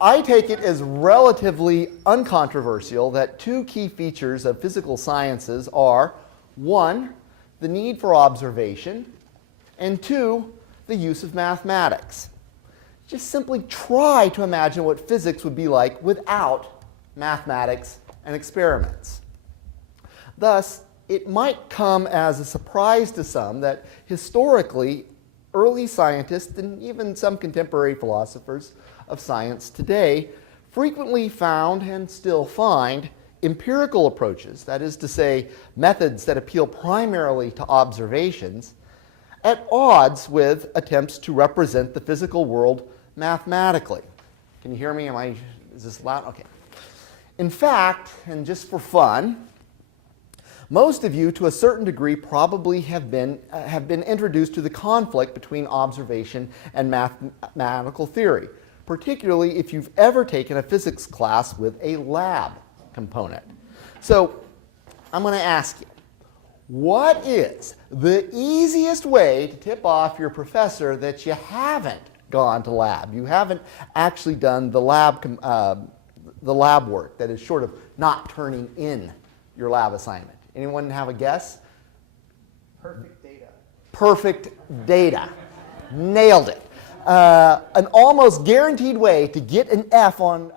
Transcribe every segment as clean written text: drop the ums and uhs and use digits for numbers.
I take it as relatively uncontroversial that two key features of physical sciences are, one, the need for observation, and two, the use of mathematics. Just simply try to imagine what physics would be like without mathematics and experiments. Thus, it might come as a surprise to some that historically, early scientists and even some contemporary philosophers of science today frequently found and still find empirical approaches, that is to say, methods that appeal primarily to observations, at odds with attempts to represent the physical world mathematically. Can you hear me? Is this loud? Okay. In fact, and just for fun, most of you, to a certain degree, probably have been introduced to the conflict between observation and mathematical theory, particularly if you've ever taken a physics class with a lab component. So I'm going to ask you, what is the easiest way to tip off your professor that you haven't gone to lab? You haven't actually done the lab work, that is short of not turning in your lab assignment. Anyone have a guess? Perfect data. Perfect data. Nailed it. An almost guaranteed way to get an F on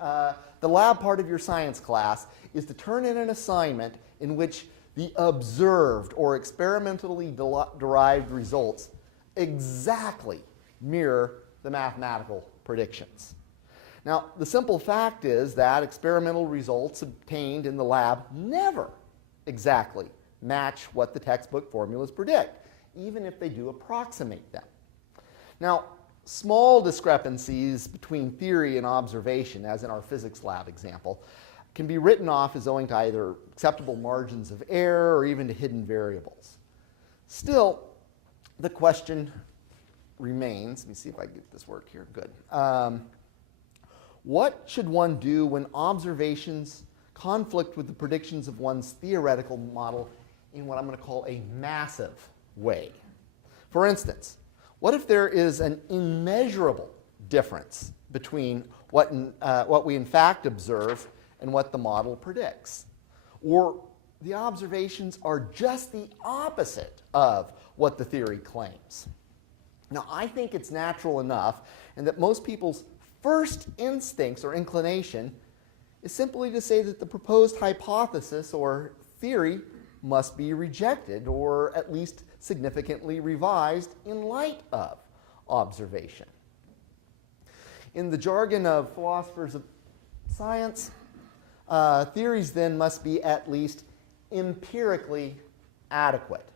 the lab part of your science class is to turn in an assignment in which the observed or experimentally derived results exactly mirror the mathematical predictions. Now, the simple fact is that experimental results obtained in the lab never exactly match what the textbook formulas predict, even if they do approximate them. Now, small discrepancies between theory and observation, as in our physics lab example, can be written off as owing to either acceptable margins of error or even to hidden variables. Still, the question remains, let me see if I can get this work here, good. What should one do when observations conflict with the predictions of one's theoretical model in what I'm going to call a massive way? For instance, what if there is an immeasurable difference between what we in fact observe and what the model predicts? Or the observations are just the opposite of what the theory claims? Now, I think it's natural enough, and that most people's first instincts or inclination is simply to say that the proposed hypothesis or theory must be rejected or at least significantly revised in light of observation. In the jargon of philosophers of science, theories then must be at least empirically adequate.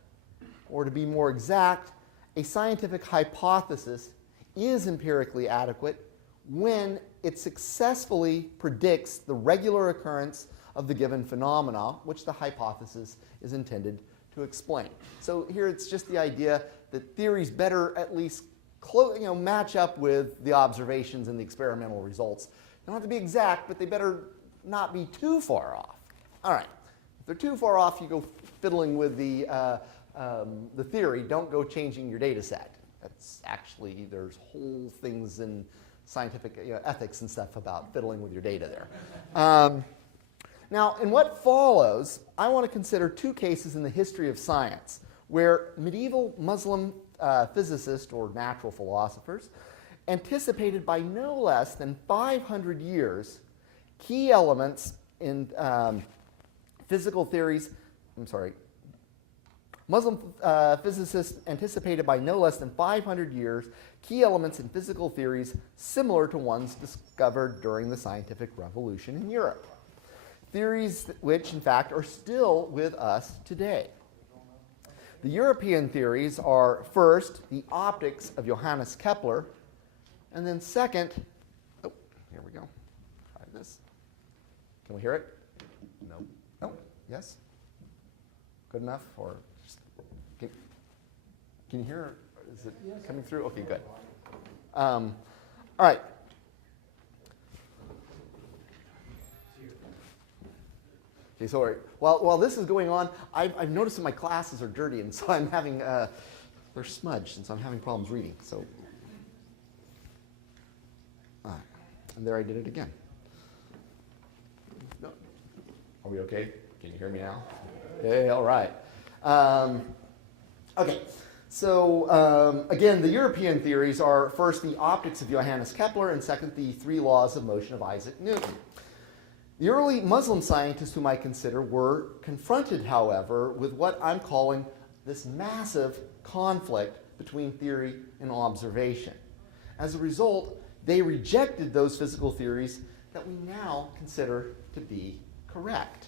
Or to be more exact, a scientific hypothesis is empirically adequate when it successfully predicts the regular occurrence of the given phenomena, which the hypothesis is intended to explain. So here it's just the idea that theories better at least match up with the observations and the experimental results. They don't have to be exact, but they better not be too far off. All right, if they're too far off, you go fiddling with the theory. Don't go changing your data set. That's actually, there's whole things in scientific ethics and stuff about fiddling with your data there. Now, in what follows, I want to consider two cases in the history of science where medieval Muslim physicists or natural philosophers anticipated by no less than 500 years key elements in physical theories. Muslim physicists anticipated by no less than 500 years key elements in physical theories similar to ones discovered during the scientific revolution in Europe. Theories which, in fact, are still with us today. The European theories are, first, the optics of Johannes Kepler, and then second, oh, here we go. Try this. Can we hear it? No. No? Yes? Good enough? Or just, can you hear it? Is it coming through? Okay, good. All right. Okay, so while this is going on, I've noticed that my glasses are dirty, and so I'm having, they're smudged, and so I'm having problems reading. So, And there I did it again. No. Are we okay? Can you hear me now? Okay, all right. Okay, so again, the European theories are first the optics of Johannes Kepler, and second the three laws of motion of Isaac Newton. The early Muslim scientists whom I consider were confronted, however, with what I'm calling this massive conflict between theory and observation. As a result, they rejected those physical theories that we now consider to be correct.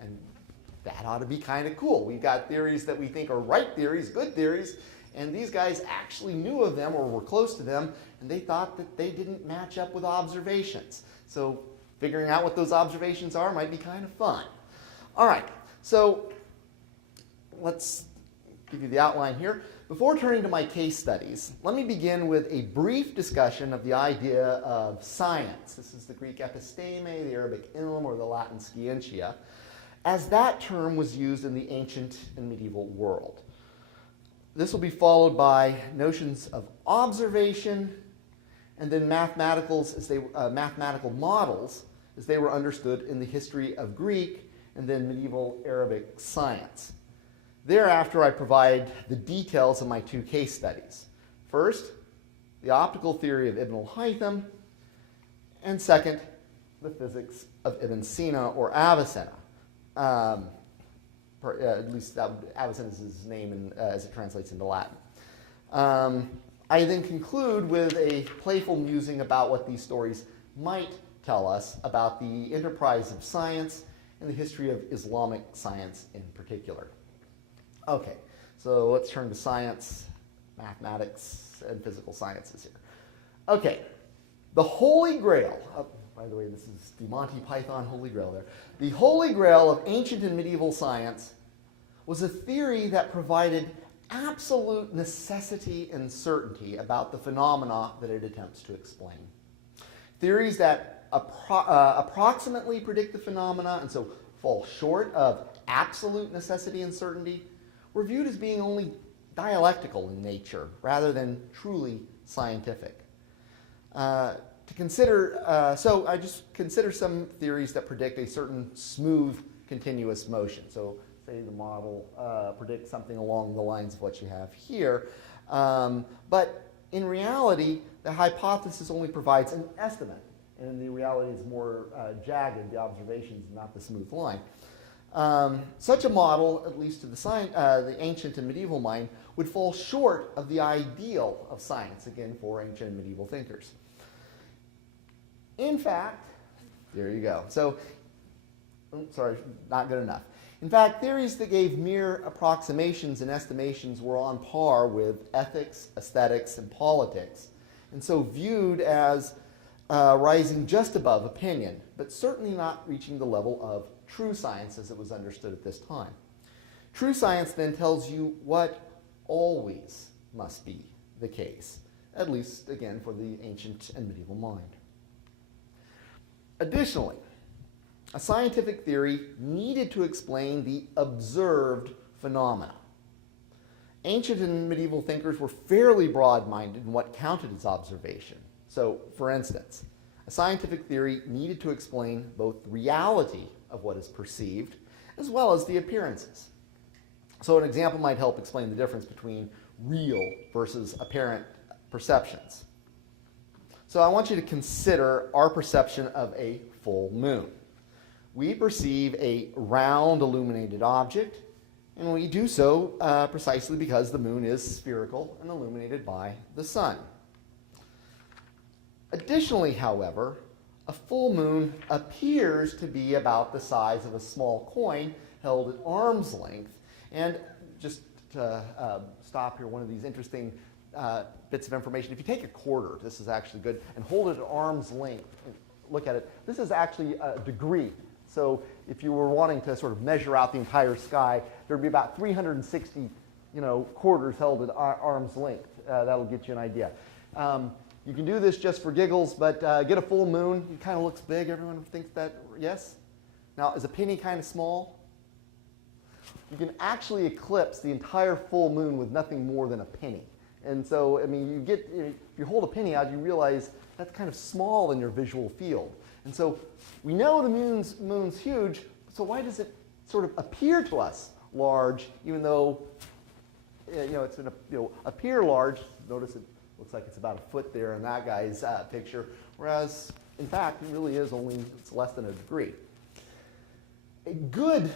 And that ought to be kind of cool. We've got theories that we think are right theories, good theories, and these guys actually knew of them or were close to them, and they thought that they didn't match up with observations. So figuring out what those observations are might be kind of fun. All right, so let's give you the outline here. Before turning to my case studies, let me begin with a brief discussion of the idea of science. This is the Greek episteme, the Arabic ilm, or the Latin scientia, as that term was used in the ancient and medieval world. This will be followed by notions of observation and then mathematical models as they were understood in the history of Greek and then medieval Arabic science. Thereafter, I provide the details of my two case studies. First, the optical theory of Ibn al-Haytham, and second, the physics of Ibn Sina or Avicenna. At least Avicenna is his name as it translates into Latin. I then conclude with a playful musing about what these stories might tell us about the enterprise of science and the history of Islamic science in particular. Okay, so let's turn to science, mathematics, and physical sciences here. Okay, the Holy Grail, by the way, this is the Monty Python Holy Grail there. The Holy Grail of ancient and medieval science was a theory that provided absolute necessity and certainty about the phenomena that it attempts to explain. Theories that approximately predict the phenomena and so fall short of absolute necessity and certainty were viewed as being only dialectical in nature rather than truly scientific. So I just consider some theories that predict a certain smooth, continuous motion. So say the model predicts something along the lines of what you have here. But in reality, the hypothesis only provides an estimate. And the reality is more jagged, the observations, not the smooth line. Such a model, at least to the ancient and medieval mind, would fall short of the ideal of science, again, for ancient and medieval thinkers. In fact, there you go. So, sorry, not good enough. In fact, theories that gave mere approximations and estimations were on par with ethics, aesthetics, and politics, and so viewed as rising just above opinion, but certainly not reaching the level of true science as it was understood at this time. True science then tells you what always must be the case, at least, again, for the ancient and medieval mind. Additionally, a scientific theory needed to explain the observed phenomena. Ancient and medieval thinkers were fairly broad-minded in what counted as observation. So, for instance, a scientific theory needed to explain both the reality of what is perceived as well as the appearances. So an example might help explain the difference between real versus apparent perceptions. So I want you to consider our perception of a full moon. We perceive a round illuminated object, and we do so precisely because the moon is spherical and illuminated by the sun. Additionally, however, a full moon appears to be about the size of a small coin held at arm's length. And just to stop here, one of these interesting bits of information. If you take a quarter, this is actually good, and hold it at arm's length, and look at it, this is actually a degree. So if you were wanting to sort of measure out the entire sky, there would be about 360 quarters held at arm's length. That'll get you an idea. You can do this just for giggles, but get a full moon. It kind of looks big. Everyone thinks that, yes? Now, is a penny kind of small? You can actually eclipse the entire full moon with nothing more than a penny. And so, I mean, if you hold a penny out, you realize that's kind of small in your visual field. And so we know the moon's huge, so why does it sort of appear to us large, even though it's going to appear large? Notice it looks like it's about a foot there in that guy's picture, whereas in fact it really is it's less than a degree. A good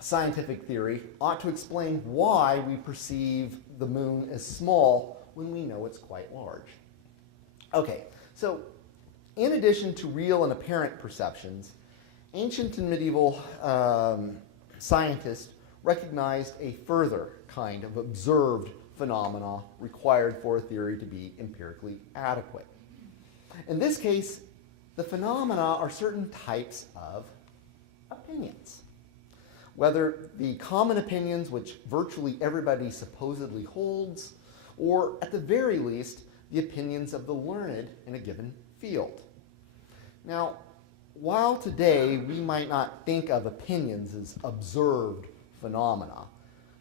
scientific theory ought to explain why we perceive the moon as small when we know it's quite large. Okay, so in addition to real and apparent perceptions, ancient and medieval scientists recognized a further kind of observed phenomena required for a theory to be empirically adequate. In this case, the phenomena are certain types of opinions. Whether the common opinions which virtually everybody supposedly holds, or at the very least, the opinions of the learned in a given field. Now, while today we might not think of opinions as observed phenomena,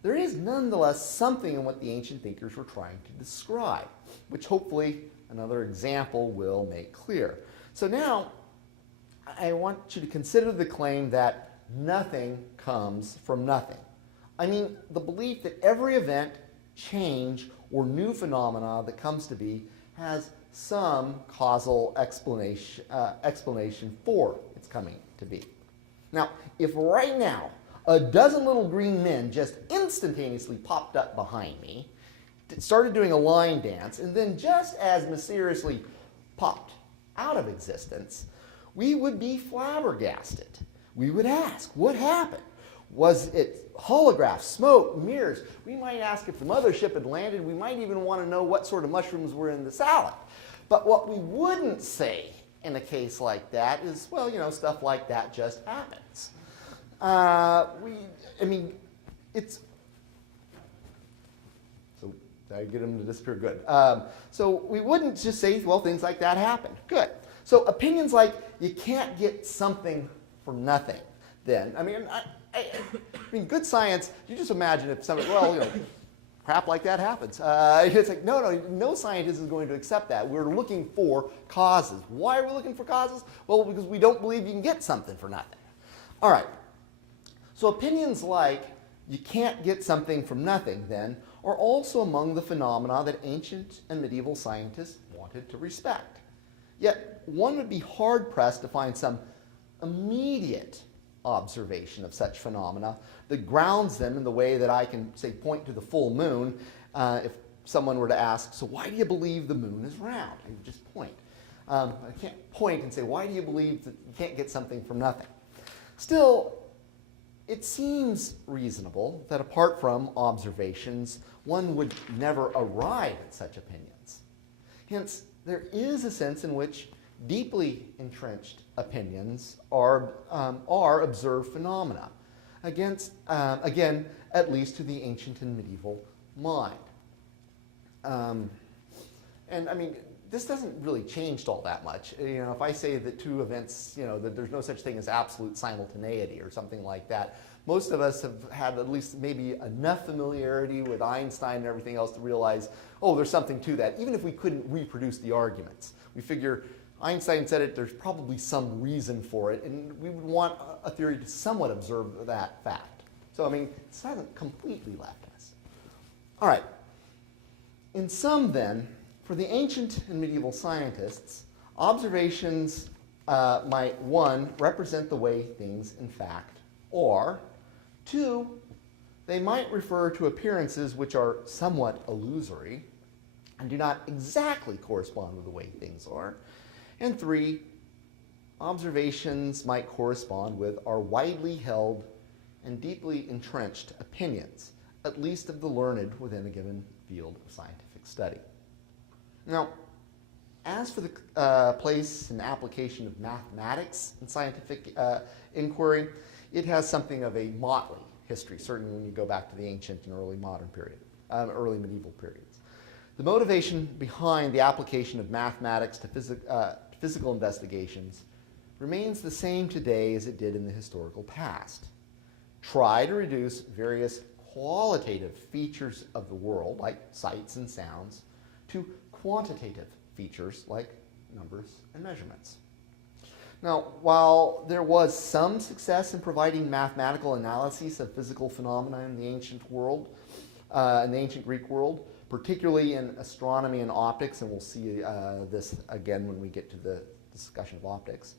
there is nonetheless something in what the ancient thinkers were trying to describe, which hopefully another example will make clear. So now, I want you to consider the claim that nothing comes from nothing. I mean, the belief that every event, change, or new phenomena that comes to be has some causal explanation for its coming to be. Now, if right now a dozen little green men just instantaneously popped up behind me, started doing a line dance, and then just as mysteriously popped out of existence, we would be flabbergasted. We would ask, what happened? Was it holographs, smoke, mirrors? We might ask if the mothership had landed. We might even want to know what sort of mushrooms were in the salad. But what we wouldn't say in a case like that is, well, stuff like that just happens. So did I get them to disappear? Good. So we wouldn't just say, well, things like that happen. Good. So opinions like you can't get something from nothing. Then I mean, good science. You just imagine if somebody, crap like that happens. It's like no scientist is going to accept that. We're looking for causes. Why are we looking for causes? Well, because we don't believe you can get something for nothing. All right. So opinions like you can't get something from nothing, then, are also among the phenomena that ancient and medieval scientists wanted to respect. Yet one would be hard-pressed to find some immediate observation of such phenomena that grounds them in the way that I can, say, point to the full moon. If someone were to ask, so why do you believe the moon is round? I would just point. I can't point and say, why do you believe that you can't get something from nothing? Still, it seems reasonable that apart from observations, one would never arrive at such opinions. Hence, there is a sense in which deeply entrenched opinions are observed phenomena, again, at least to the ancient and medieval mind. And I mean, this doesn't really change all that much. If I say that two events, that there's no such thing as absolute simultaneity or something like that, most of us have had at least maybe enough familiarity with Einstein and everything else to realize, oh, there's something to that, even if we couldn't reproduce the arguments. We figure Einstein said it, there's probably some reason for it, and we would want a theory to somewhat observe that fact. So, I mean, this hasn't completely left us. All right. In sum, then, for the ancient and medieval scientists, observations might, 1, represent the way things in fact are. 2, they might refer to appearances which are somewhat illusory and do not exactly correspond with the way things are. And 3, observations might correspond with our widely held and deeply entrenched opinions, at least of the learned within a given field of scientific study. Now, as for the place and application of mathematics in scientific inquiry, it has something of a motley history, certainly when you go back to the ancient and early modern period, early medieval periods. The motivation behind the application of mathematics to physical investigations remains the same today as it did in the historical past. Try to reduce various qualitative features of the world, like sights and sounds, to quantitative features like numbers and measurements. Now, while there was some success in providing mathematical analyses of physical phenomena in the ancient world, in the ancient Greek world, particularly in astronomy and optics, and we'll see this again when we get to the discussion of optics,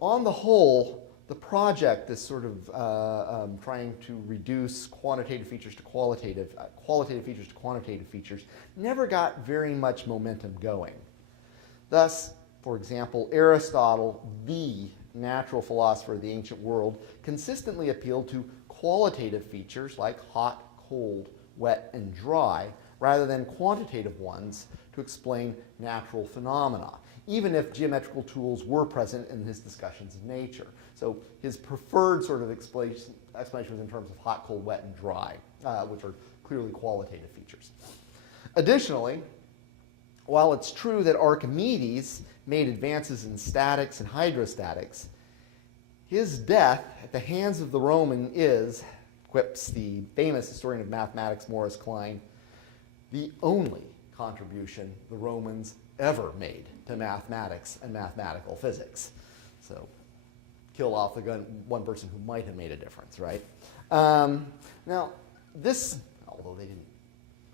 on the whole, the project, this sort of trying to reduce quantitative features to qualitative features to quantitative features, never got very much momentum going. Thus, for example, Aristotle, the natural philosopher of the ancient world, consistently appealed to qualitative features like hot, cold, wet, and dry, rather than quantitative ones to explain natural phenomena, even if geometrical tools were present in his discussions of nature. So his preferred sort of explanation was in terms of hot, cold, wet, and dry, which are clearly qualitative features. Additionally, while it's true that Archimedes made advances in statics and hydrostatics, his death at the hands of the Roman is, quips the famous historian of mathematics Morris Klein, the only contribution the Romans ever made to mathematics and mathematical physics. So kill off the one person who might have made a difference, right? Now, this, although they didn't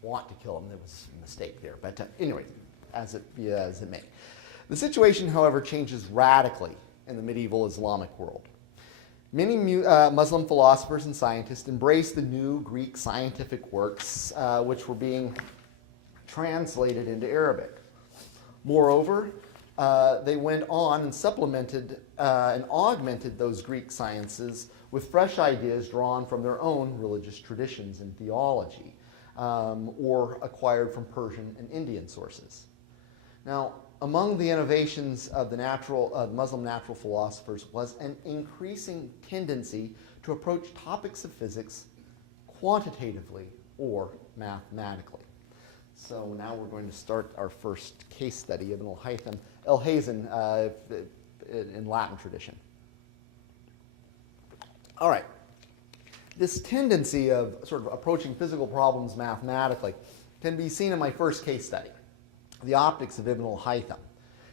want to kill him, there was a mistake there. But anyway, as it may. The situation, however, changes radically in the medieval Islamic world. Many Muslim philosophers and scientists embraced the new Greek scientific works which were being translated into Arabic. Moreover, they went on and supplemented and augmented those Greek sciences with fresh ideas drawn from their own religious traditions and theology, or acquired from Persian and Indian sources. Now, among the innovations of the Muslim natural philosophers was an increasing tendency to approach topics of physics quantitatively or mathematically. So now we're going to start our first case study of Ibn al-Haytham in Latin tradition. All right. This tendency of sort of approaching physical problems mathematically can be seen in my first case study, the optics of Ibn al-Haytham.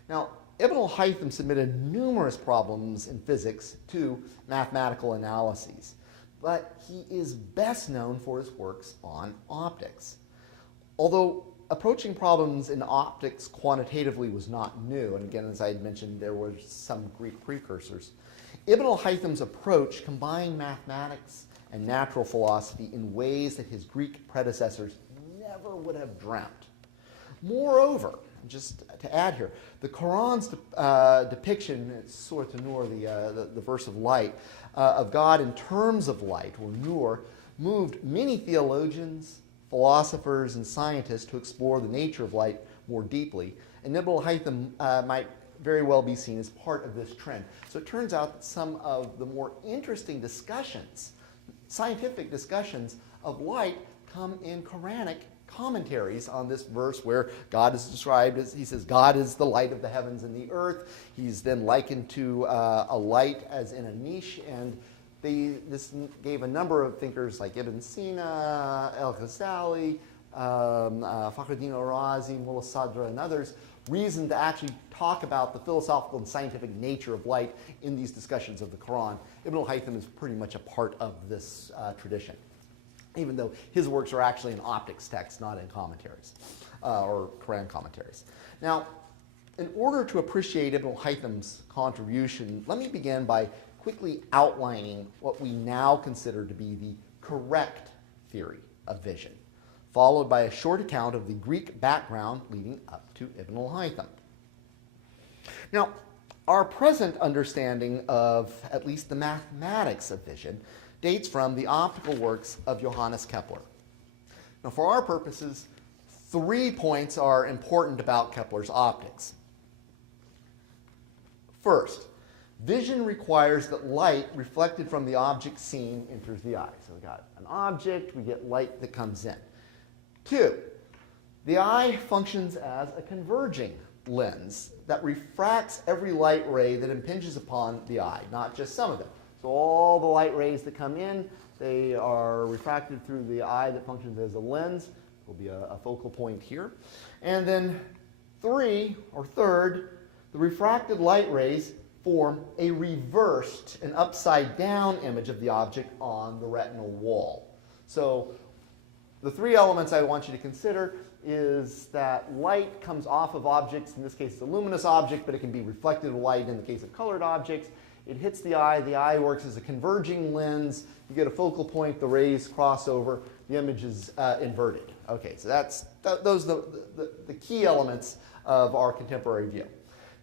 Now, Ibn al-Haytham submitted numerous problems in physics to mathematical analyses, but he is best known for his works on optics. Although approaching problems in optics quantitatively was not new, and again, as I had mentioned, there were some Greek precursors, Ibn al-Haytham's approach combined mathematics and natural philosophy in ways that his Greek predecessors never would have dreamt. Moreover, just to add here, the Quran's depiction, it's Surah An-Nur, the verse of light, of God in terms of light, or Nur, moved many theologians, philosophers, and scientists to explore the nature of light more deeply, and Ibn al-Haytham might very well be seen as part of this trend. So it turns out that some of the more interesting discussions, scientific discussions of light, come in Quranic commentaries on this verse where God is described as, he says, God is the light of the heavens and the earth. He's then likened to a light as in a niche, and this gave a number of thinkers like Ibn Sina, El-Ghazali, Fakhruddin al-Razi, Mullah Sadra, and others, reason to actually talk about the philosophical and scientific nature of light in these discussions of the Quran. Ibn al-Haytham is pretty much a part of this tradition, even though his works are actually in optics texts, not in commentaries, or Quran commentaries. Now, in order to appreciate Ibn al-Haytham's contribution, let me begin by quickly outlining what we now consider to be the correct theory of vision, followed by a short account of the Greek background leading up to Ibn al-Haytham. Now, our present understanding of at least the mathematics of vision dates from the optical works of Johannes Kepler. Now, for our purposes, 3 points are important about Kepler's optics. First, vision requires that light reflected from the object seen enters the eye. So we've got an object, we get light that comes in. 2, the eye functions as a converging lens that refracts every light ray that impinges upon the eye, not just some of them. So all the light rays that come in, They are refracted through the eye that functions as a lens. Will be a focal point here. And then third, the refracted light rays form a reversed, an upside down image of the object on the retinal wall. So the three elements I want you to consider is that light comes off of objects. In this case, it's a luminous object, but it can be reflected light in the case of colored objects. It hits the eye works as a converging lens. You get a focal point, the rays cross over, the image is inverted. Okay, so those are the key elements of our contemporary view.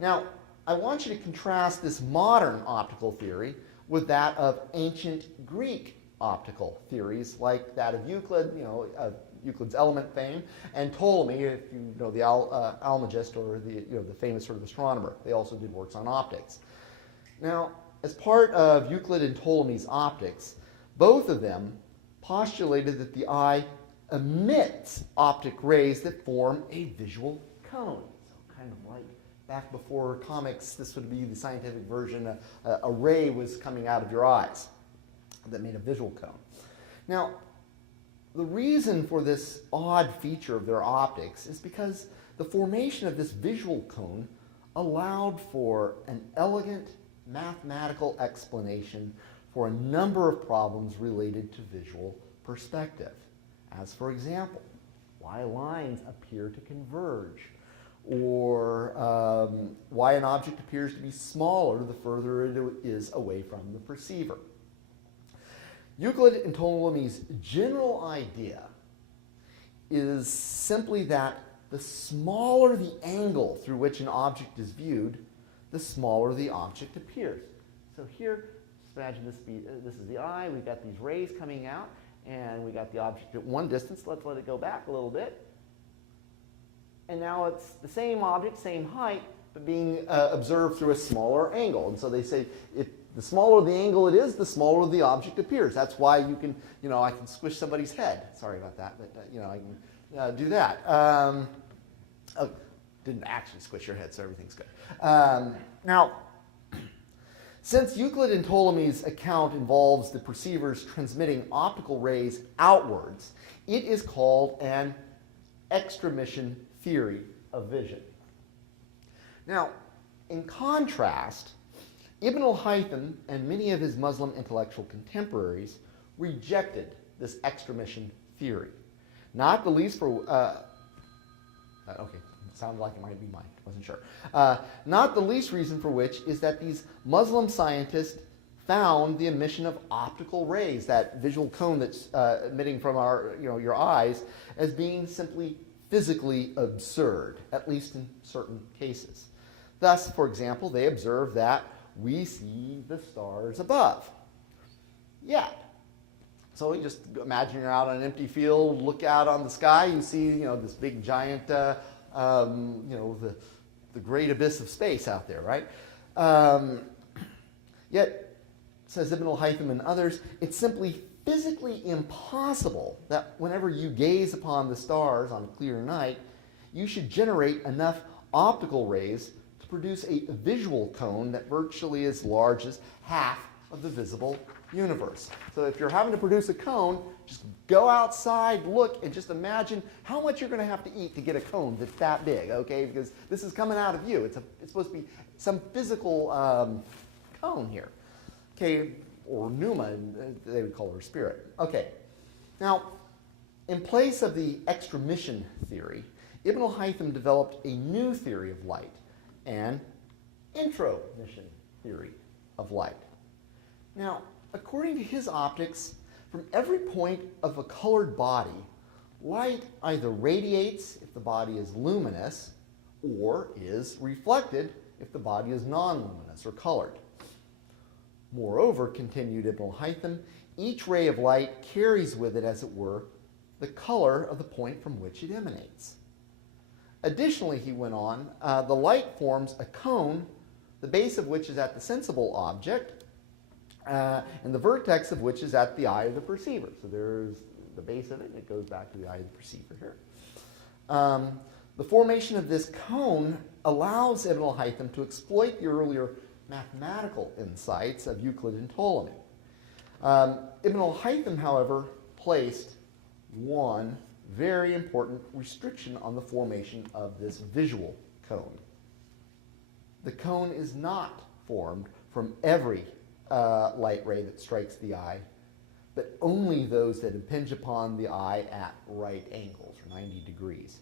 Now, I want you to contrast this modern optical theory with that of ancient Greek optical theories, like that of Euclid, Euclid's element fame, and Ptolemy, if you know the Almagest, or the famous sort of astronomer. They also did works on optics. Now, as part of Euclid and Ptolemy's optics, both of them postulated that the eye emits optic rays that form a visual cone. So kind of like back before comics, this would be the scientific version. A ray was coming out of your eyes that made a visual cone. Now, the reason for this odd feature of their optics is because the formation of this visual cone allowed for an elegant mathematical explanation for a number of problems related to visual perspective. As for example, why lines appear to converge, or why an object appears to be smaller the further it is away from the perceiver. Euclid and Ptolemy's general idea is simply that the smaller the angle through which an object is viewed, the smaller the object appears. So here, just imagine this is the eye. We've got these rays coming out, and we got the object at one distance. Let's let it go back a little bit. And now it's the same object, same height, but being observed through a smaller angle. And so they say the smaller the angle it is, the smaller the object appears. That's why you can, I can squish somebody's head. Sorry about that, but I can do that. Oh, didn't actually squish your head, so everything's good. Now, since Euclid and Ptolemy's account involves the perceivers transmitting optical rays outwards, it is called an extramission theory of vision. Now, in contrast, Ibn al-Haytham and many of his Muslim intellectual contemporaries rejected this extramission theory. Not the least for, okay, it sounded like it might be mine, wasn't sure. Not the least reason for which is that these Muslim scientists found the emission of optical rays, that visual cone that's emitting from your eyes, as being simply physically absurd, at least in certain cases. Thus, for example, they observed that we see the stars above. Yet, so you just imagine you're out on an empty field, look out on the sky, you see this big giant, the great abyss of space out there, right? Yet, says Ibn al-Haytham and others, it's simply physically impossible that whenever you gaze upon the stars on a clear night, you should generate enough optical rays to produce a visual cone that virtually as large as half of the visible universe. So if you're having to produce a cone, just go outside, look, and just imagine how much you're going to have to eat to get a cone that's that big, okay? Because this is coming out of you. It's supposed to be some physical cone here. Okay, or pneuma, they would call her spirit. Okay, now, in place of the extramission theory, Ibn al-Haytham developed a new theory of light, an intromission theory of light. Now, according to his optics, from every point of a colored body, light either radiates if the body is luminous, or is reflected if the body is non-luminous or colored. Moreover, continued Ibn al-Haytham, each ray of light carries with it, as it were, the color of the point from which it emanates. Additionally, he went on, the light forms a cone, the base of which is at the sensible object, and the vertex of which is at the eye of the perceiver. So there's the base of it, and it goes back to the eye of the perceiver here. The formation of this cone allows Ibn al-Haytham to exploit the earlier mathematical insights of Euclid and Ptolemy. Ibn al-Haytham, however, placed one very important restriction on the formation of this visual cone. The cone is not formed from every light ray that strikes the eye, but only those that impinge upon the eye at right angles, or 90 degrees.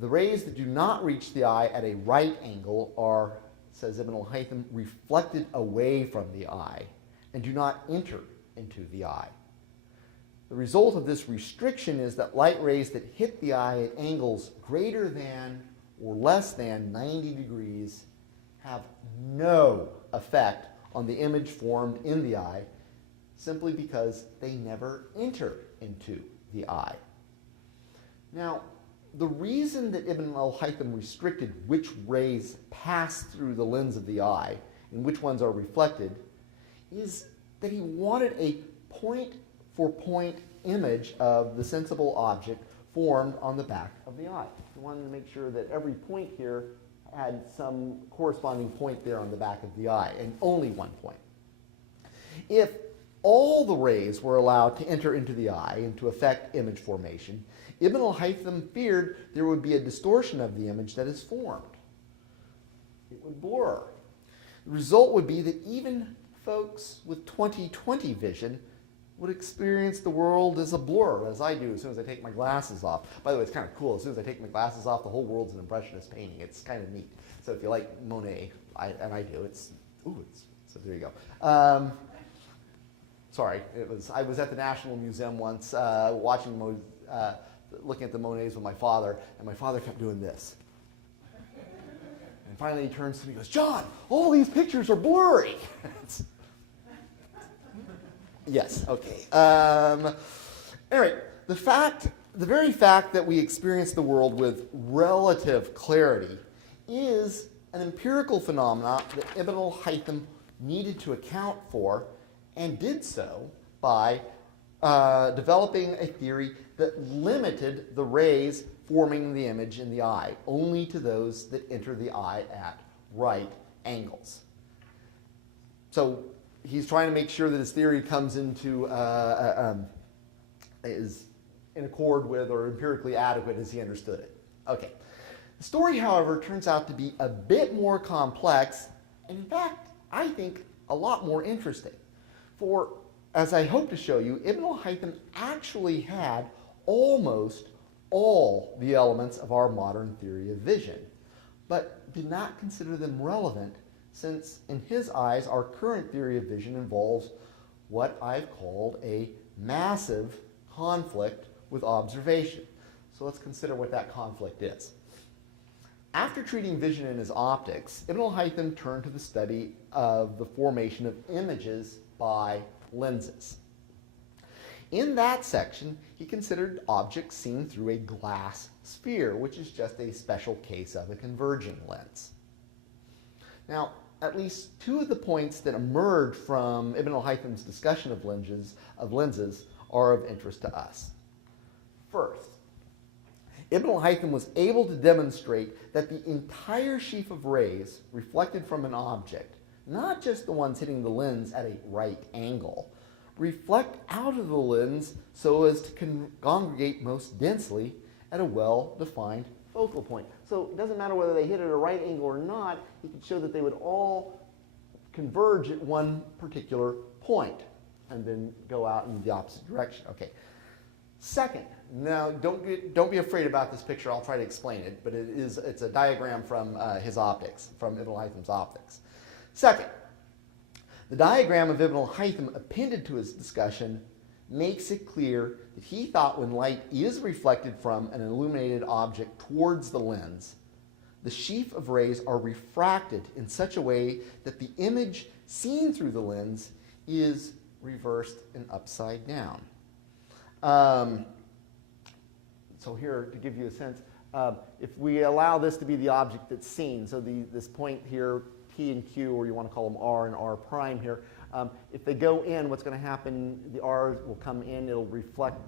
The rays that do not reach the eye at a right angle are, says Ibn al-Haytham, reflected away from the eye and do not enter into the eye. The result of this restriction is that light rays that hit the eye at angles greater than or less than 90 degrees have no effect on the image formed in the eye, simply because they never enter into the eye. Now, the reason that Ibn al-Haytham restricted which rays pass through the lens of the eye and which ones are reflected is that he wanted a point-for-point image of the sensible object formed on the back of the eye. He wanted to make sure that every point here had some corresponding point there on the back of the eye, and only one point. If all the rays were allowed to enter into the eye and to affect image formation, Ibn al-Haytham feared there would be a distortion of the image that is formed. It would blur. The result would be that even folks with 20/20 vision would experience the world as a blur, as I do as soon as I take my glasses off. By the way, it's kind of cool. As soon as I take my glasses off, the whole world's an impressionist painting. It's kind of neat. So if you like Monet, and I do, so there you go. Sorry, I was at the National Museum once looking at the Monets with my father, and my father kept doing this. And finally he turns to me and goes, "John, all these pictures are blurry." Yes, okay. Anyway, the very fact that we experience the world with relative clarity is an empirical phenomenon that Ibn al-Haytham needed to account for, and did so by developing a theory that limited the rays forming the image in the eye only to those that enter the eye at right angles. So he's trying to make sure that his theory comes into is in accord with or empirically adequate as he understood it. Okay. The story, however, turns out to be a bit more complex, and in fact, I think a lot more interesting. For, as I hope to show you, Ibn al-Haytham actually had almost all the elements of our modern theory of vision, but did not consider them relevant, since in his eyes our current theory of vision involves what I've called a massive conflict with observation. So let's consider what that conflict is. After treating vision in his optics, Ibn al-Haytham turned to the study of the formation of images by lenses. In that section, he considered objects seen through a glass sphere, which is just a special case of a converging lens. Now, at least two of the points that emerge from Ibn al-Haytham's discussion of lenses are of interest to us. First, Ibn al-Haytham was able to demonstrate that the entire sheaf of rays reflected from an object, not just the ones hitting the lens at a right angle, reflect out of the lens so as to congregate most densely at a well-defined focal point. So it doesn't matter whether they hit at a right angle or not, he could show that they would all converge at one particular point and then go out in the opposite direction. Okay. Second, now don't be afraid about this picture. I'll try to explain it, but it's a diagram from his optics, from Ibn al-Haytham's optics. Second, the diagram of Ibn al-Haytham appended to his discussion makes it clear that he thought when light is reflected from an illuminated object towards the lens, the sheaf of rays are refracted in such a way that the image seen through the lens is reversed and upside down. So here, to give you a sense, if we allow this to be the object that's seen, so this point here, P and Q, or you want to call them R and R prime here, if they go in, what's going to happen, the R's will come in, it'll reflect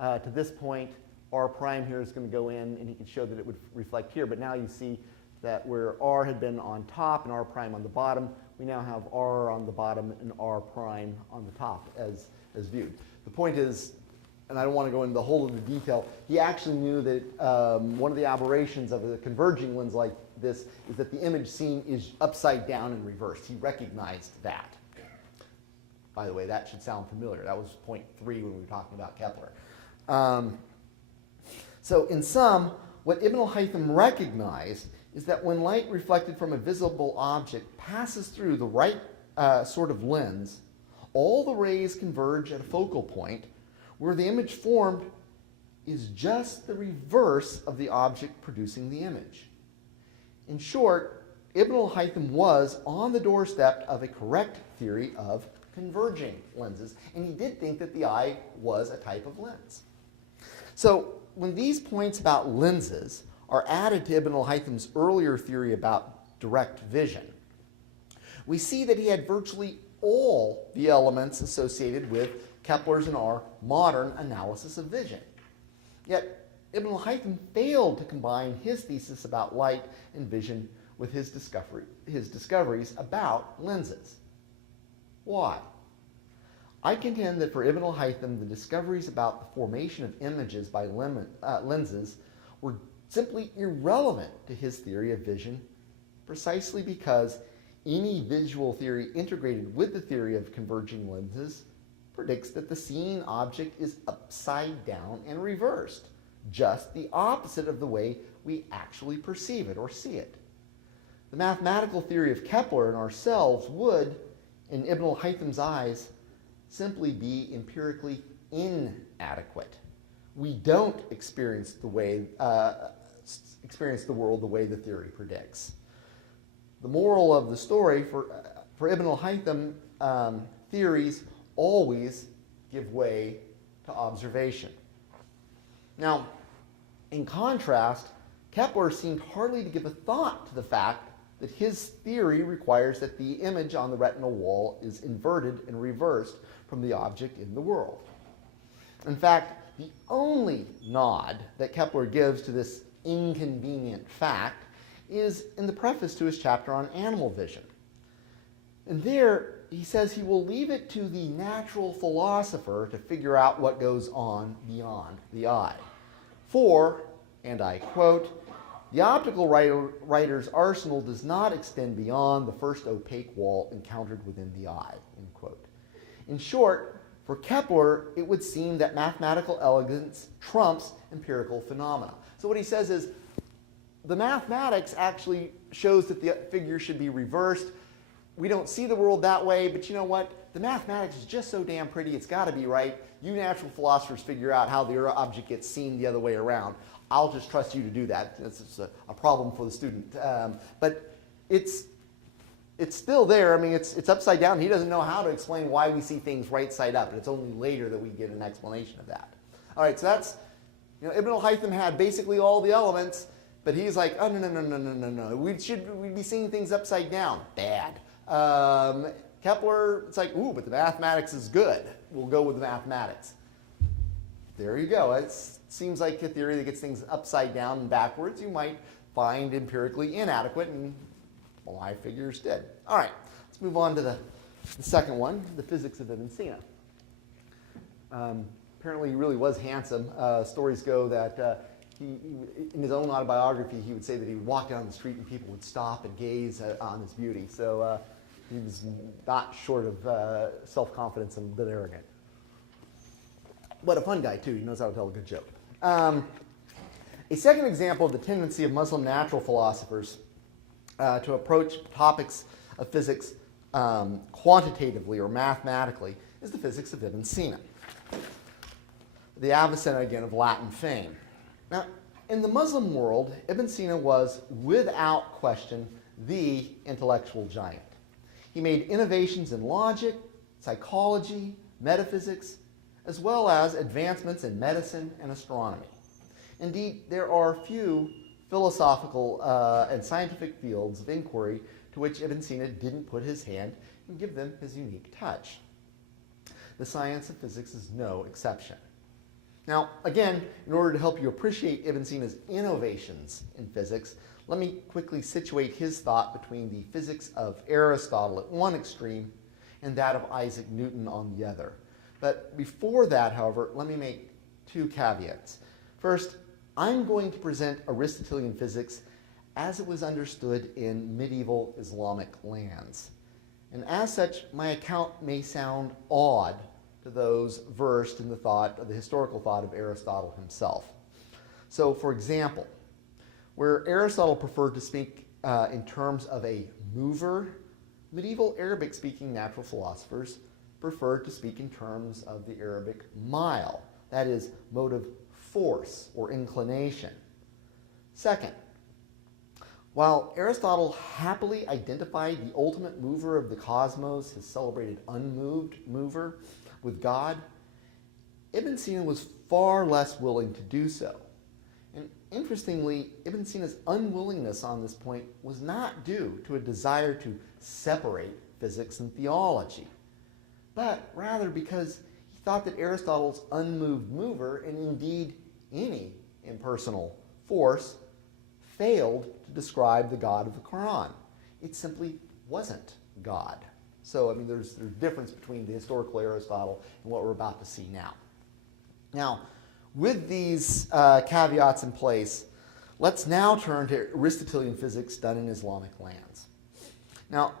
to this point, R prime here is going to go in, and he can show that it would reflect here, but now you see that where r had been on top and r prime on the bottom, we now have r on the bottom and r prime on the top as viewed. The point is, and I don't want to go into the whole of the detail, he actually knew that one of the aberrations of a converging lens like this is that the image seen is upside down and reversed. He recognized that. By the way, that should sound familiar. That was point 3 when we were talking about Kepler. So in sum, what Ibn al-Haytham recognized is that when light reflected from a visible object passes through the right sort of lens, all the rays converge at a focal point where the image formed is just the reverse of the object producing the image. In short, Ibn al-Haytham was on the doorstep of a correct theory of converging lenses, and he did think that the eye was a type of lens. So when these points about lenses are added to Ibn al-Haytham's earlier theory about direct vision, we see that he had virtually all the elements associated with Kepler's and our modern analysis of vision. Yet Ibn al-Haytham failed to combine his thesis about light and vision with his discoveries about lenses. Why? I contend that for Ibn al-Haytham, the discoveries about the formation of images by lenses were simply irrelevant to his theory of vision, precisely because any visual theory integrated with the theory of converging lenses predicts that the seen object is upside down and reversed, just the opposite of the way we actually perceive it or see it. The mathematical theory of Kepler and ourselves would, in Ibn al-Haytham's eyes, simply be empirically inadequate. We don't experience the world the way the theory predicts. The moral of the story for Ibn al-Haytham, theories always give way to observation. Now, in contrast, Kepler seemed hardly to give a thought to the fact that his theory requires that the image on the retinal wall is inverted and reversed from the object in the world. In fact, the only nod that Kepler gives to this inconvenient fact is in the preface to his chapter on animal vision. And there, he says he will leave it to the natural philosopher to figure out what goes on beyond the eye. For, and I quote, "The optical writer's arsenal does not extend beyond the first opaque wall encountered within the eye," end quote. In short, for Kepler, it would seem that mathematical elegance trumps empirical phenomena. So what he says is, the mathematics actually shows that the figure should be reversed. We don't see the world that way, but you know what? The mathematics is just so damn pretty, it's got to be right. You natural philosophers figure out how the object gets seen the other way around. I'll just trust you to do that. It's a problem for the student. But it's still there. I mean, it's upside down. He doesn't know how to explain why we see things right side up. And it's only later that we get an explanation of that. All right, so that's, Ibn al-Haytham had basically all the elements, but he's like, oh, no. We'd be seeing things upside down. Bad. Kepler, it's like, ooh, but the mathematics is good. We'll go with the mathematics. There you go. It seems like a theory that gets things upside down and backwards you might find empirically inadequate, and well, my figures did. All right, let's move on to the second one, the physics of Ibn Sina. Apparently he really was handsome. Stories go that he, in his own autobiography, he would say that he would walk down the street and people would stop and gaze on his beauty. So he was not short of self-confidence and a bit arrogant. But a fun guy, too. He knows how to tell a good joke. A second example of the tendency of Muslim natural philosophers to approach topics of physics quantitatively or mathematically is the physics of Ibn Sina, the Avicenna, again, of Latin fame. Now, in the Muslim world, Ibn Sina was, without question, the intellectual giant. He made innovations in logic, psychology, metaphysics, as well as advancements in medicine and astronomy. Indeed, there are few philosophical and scientific fields of inquiry to which Ibn Sina didn't put his hand and give them his unique touch. The science of physics is no exception. Now, again, in order to help you appreciate Ibn Sina's innovations in physics, let me quickly situate his thought between the physics of Aristotle at one extreme and that of Isaac Newton on the other. But before that, however, let me make two caveats. First, I'm going to present Aristotelian physics as it was understood in medieval Islamic lands. And as such, my account may sound odd to those versed in the historical thought of Aristotle himself. So, for example, where Aristotle preferred to speak in terms of a mover, medieval Arabic-speaking natural philosophers preferred to speak in terms of the Arabic mile, that is, motive force or inclination. Second, while Aristotle happily identified the ultimate mover of the cosmos, his celebrated unmoved mover, with God, Ibn Sina was far less willing to do so. And interestingly, Ibn Sina's unwillingness on this point was not due to a desire to separate physics and theology, but rather because he thought that Aristotle's unmoved mover, and indeed any impersonal force, failed to describe the God of the Quran. It simply wasn't God. So, I mean, there's a difference between the historical Aristotle and what we're about to see now. Now, with these caveats in place, let's now turn to Aristotelian physics done in Islamic lands. Now,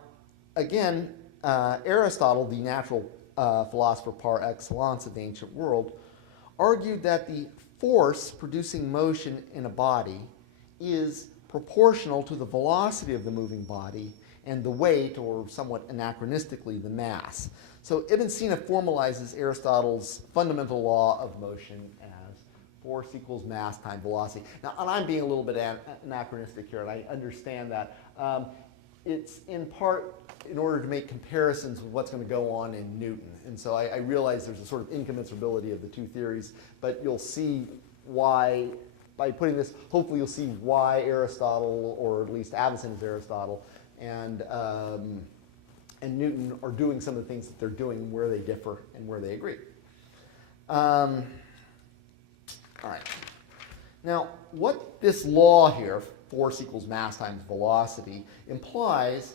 again, Aristotle, the natural philosopher par excellence of the ancient world, argued that the force producing motion in a body is proportional to the velocity of the moving body and the weight, or somewhat anachronistically, the mass. So Ibn Sina formalizes Aristotle's fundamental law of motion as force equals mass times velocity. Now, and I'm being a little bit anachronistic here, and I understand that. It's in part in order to make comparisons with what's going to go on in Newton. And so I realize there's a sort of incommensurability of the two theories, but you'll see why, by putting this, hopefully you'll see why Aristotle, or at least Avicenna's Aristotle, and Newton are doing some of the things that they're doing, where they differ and where they agree. All right. Now, what this law here, force equals mass times velocity, implies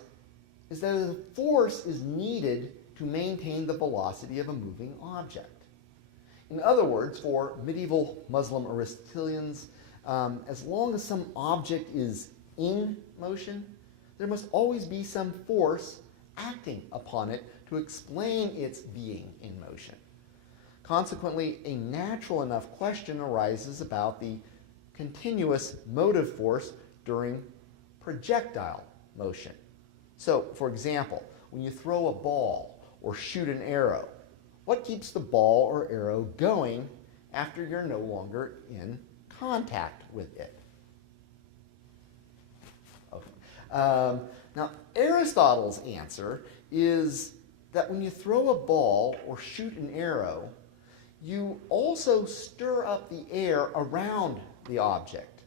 is that a force is needed to maintain the velocity of a moving object. In other words, for medieval Muslim Aristotelians, as long as some object is in motion, there must always be some force acting upon it to explain its being in motion. Consequently, a natural enough question arises about the continuous motive force during projectile motion. So, for example, when you throw a ball or shoot an arrow, what keeps the ball or arrow going after you're no longer in contact with it? Okay. Now, Aristotle's answer is that when you throw a ball or shoot an arrow, you also stir up the air around the object.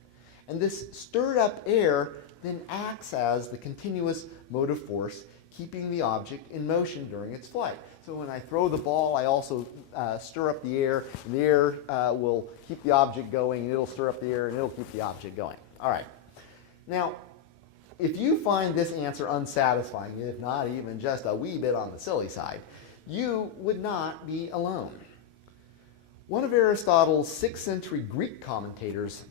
And this stirred up air then acts as the continuous motive force keeping the object in motion during its flight. So when I throw the ball, I also stir up the air, and the air will keep the object going, and it'll stir up the air, and it'll keep the object going. All right. Now, if you find this answer unsatisfying, if not even just a wee bit on the silly side, you would not be alone. One of Aristotle's 6th century Greek commentators,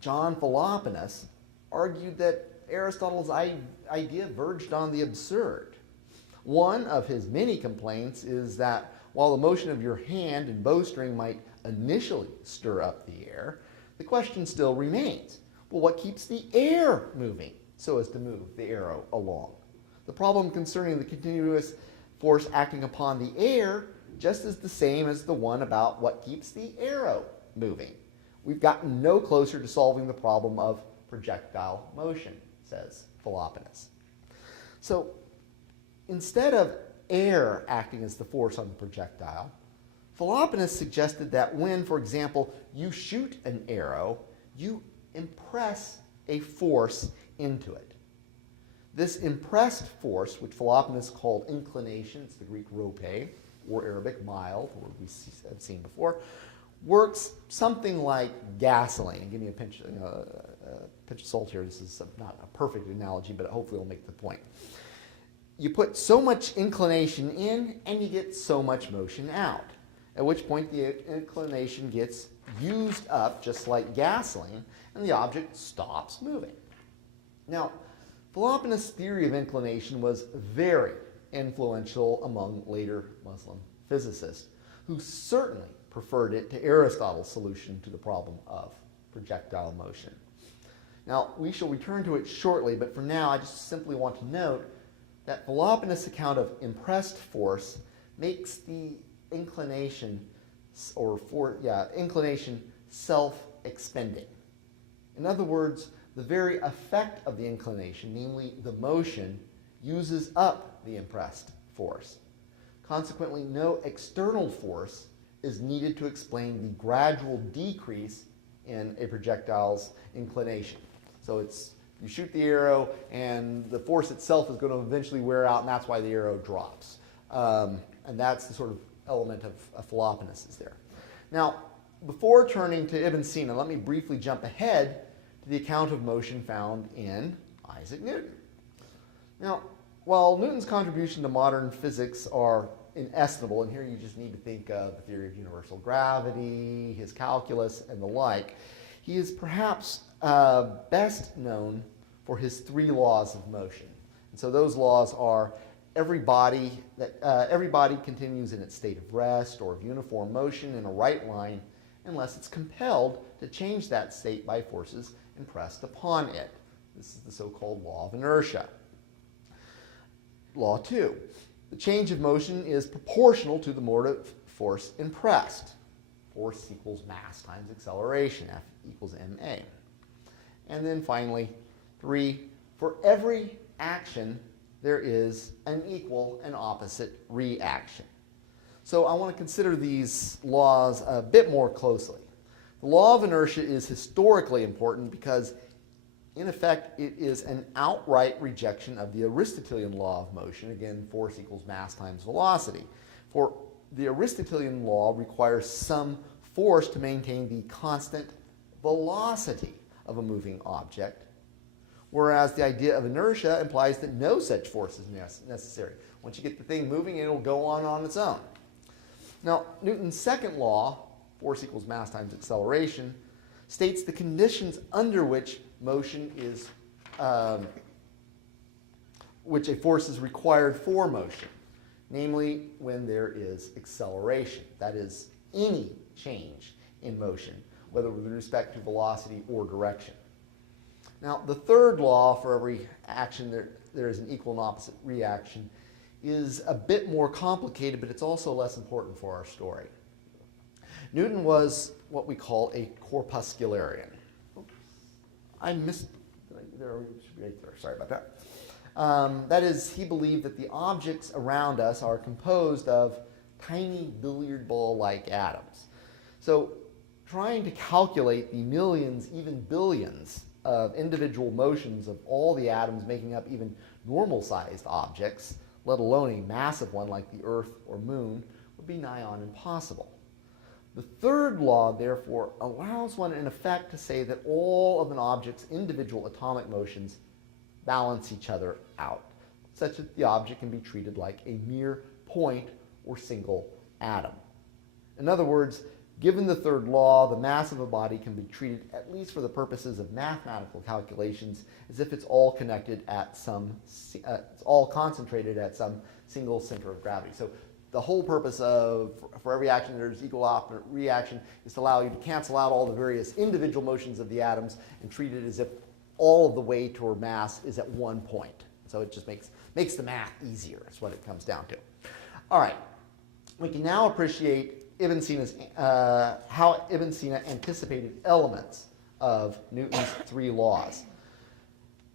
John Philoponus, argued that Aristotle's idea verged on the absurd. One of his many complaints is that while the motion of your hand and bowstring might initially stir up the air, the question still remains, well, what keeps the air moving so as to move the arrow along? The problem concerning the continuous force acting upon the air just is the same as the one about what keeps the arrow moving. We've gotten no closer to solving the problem of projectile motion, says Philoponus. So instead of air acting as the force on the projectile, Philoponus suggested that when, for example, you shoot an arrow, you impress a force into it. This impressed force, which Philoponus called inclination, it's the Greek rope, or Arabic mile, or we have seen before, works something like gasoline. Give me a pinch of salt here. This is not a perfect analogy, but hopefully it'll make the point. You put so much inclination in, and you get so much motion out, at which point the inclination gets used up, just like gasoline, and the object stops moving. Now, Philoponus' theory of inclination was very influential among later Muslim physicists, who certainly preferred it to Aristotle's solution to the problem of projectile motion. Now, we shall return to it shortly, but for now I just simply want to note that Philoponus' account of impressed force makes the inclination self-expending. In other words, the very effect of the inclination, namely the motion, uses up the impressed force. Consequently, no external force is needed to explain the gradual decrease in a projectile's inclination. So you shoot the arrow, and the force itself is going to eventually wear out, and that's why the arrow drops. And that's the sort of element of Philoponus is there. Now, before turning to Ibn Sina, let me briefly jump ahead to the account of motion found in Isaac Newton. Now, while Newton's contribution to modern physics are inestimable, and here you just need to think of the theory of universal gravity, his calculus, and the like, he is perhaps best known for his 3 laws of motion. And so those laws are every body continues in its state of rest or of uniform motion in a right line unless it's compelled to change that state by forces impressed upon it. This is the so-called law of inertia. Law 2. The change of motion is proportional to the motive force impressed. Force equals mass times acceleration, F equals ma. And then finally, 3. For every action, there is an equal and opposite reaction. So I want to consider these laws a bit more closely. The law of inertia is historically important because, in effect, it is an outright rejection of the Aristotelian law of motion. Again, force equals mass times velocity. For the Aristotelian law requires some force to maintain the constant velocity of a moving object, whereas the idea of inertia implies that no such force is necessary. Once you get the thing moving, it'll go on its own. Now, Newton's second law, force equals mass times acceleration, states the conditions under which motion is, which a force is required for motion, namely when there is acceleration, that is, any change in motion, whether with respect to velocity or direction. Now, the third law, for every action there is an equal and opposite reaction, is a bit more complicated, but it's also less important for our story. Newton was what we call a corpuscularian. Oops. I missed, there should be right there, sorry about that. That is, he believed that the objects around us are composed of tiny billiard ball-like atoms. So trying to calculate the millions, even billions, of individual motions of all the atoms making up even normal-sized objects, let alone a massive one like the Earth or Moon, would be nigh on impossible. The third law, therefore, allows one, in effect, to say that all of an object's individual atomic motions balance each other out, such that the object can be treated like a mere point or single atom. In other words, given the third law, the mass of a body can be treated, at least for the purposes of mathematical calculations, as if it's all connected at it's all concentrated at some single center of gravity. So the whole purpose of, for every action there's equal opposite reaction, is to allow you to cancel out all the various individual motions of the atoms and treat it as if all of the weight or mass is at one point. So it just makes the math easier, is what it comes down to. All right, we can now appreciate how Ibn Sina anticipated elements of Newton's 3 laws.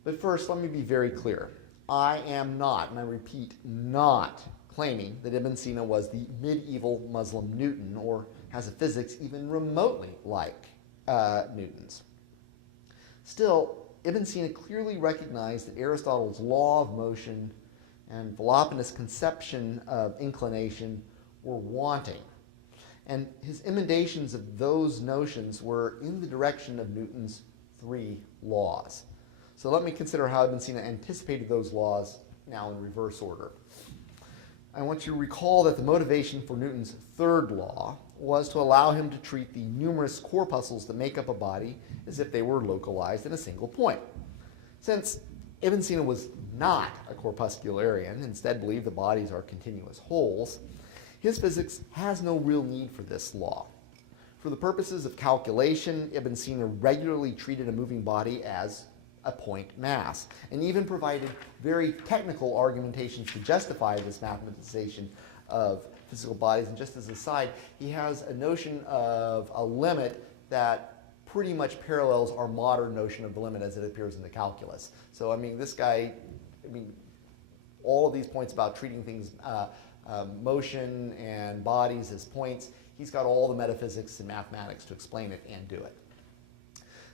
But first, let me be very clear. I am not, and I repeat, not claiming that Ibn Sina was the medieval Muslim Newton or has a physics even remotely like Newton's. Still, Ibn Sina clearly recognized that Aristotle's law of motion and Philoponus' conception of inclination were wanting. And his emendations of those notions were in the direction of Newton's three laws. So let me consider how Ibn Sina anticipated those laws now in reverse order. I want you to recall that the motivation for Newton's third law was to allow him to treat the numerous corpuscles that make up a body as if they were localized in a single point. Since Ibn Sina was not a corpuscularian, instead believed the bodies are continuous wholes, his physics has no real need for this law. For the purposes of calculation, Ibn Sina regularly treated a moving body as a point mass, and even provided very technical argumentations to justify this mathematization of physical bodies. And just as an aside, he has a notion of a limit that pretty much parallels our modern notion of the limit as it appears in the calculus. So, I mean, this guy, all of these points about treating things, motion and bodies as points, he's got all the metaphysics and mathematics to explain it and do it.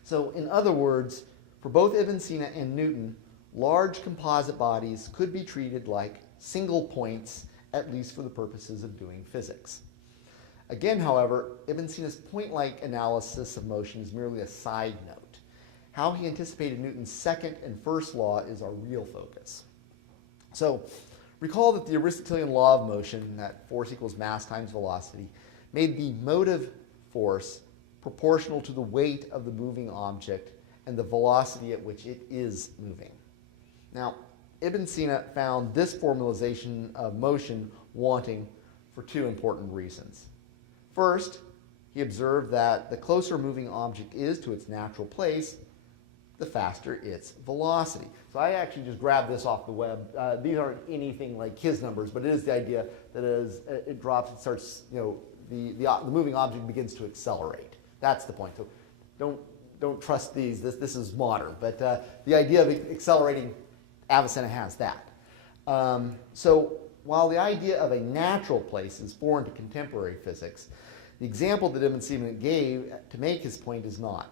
So, in other words, for both Ibn Sina and Newton, large composite bodies could be treated like single points, at least for the purposes of doing physics. Again, however, Ibn Sina's point-like analysis of motion is merely a side note. How he anticipated Newton's second and first law is our real focus. So, recall that the Aristotelian law of motion, that force equals mass times velocity, made the motive force proportional to the weight of the moving object and the velocity at which it is moving. Now, Ibn Sina found this formalization of motion wanting for two important reasons. First, he observed that the closer a moving object is to its natural place, the faster its velocity. So I actually just grabbed this off the web. These aren't anything like his numbers, but it is the idea that as it drops, it starts, the moving object begins to accelerate. That's the point. So don't trust these. This is modern, but the idea of accelerating, Avicenna has that. So while the idea of a natural place is foreign to contemporary physics, the example that Ibn Sina gave to make his point is not.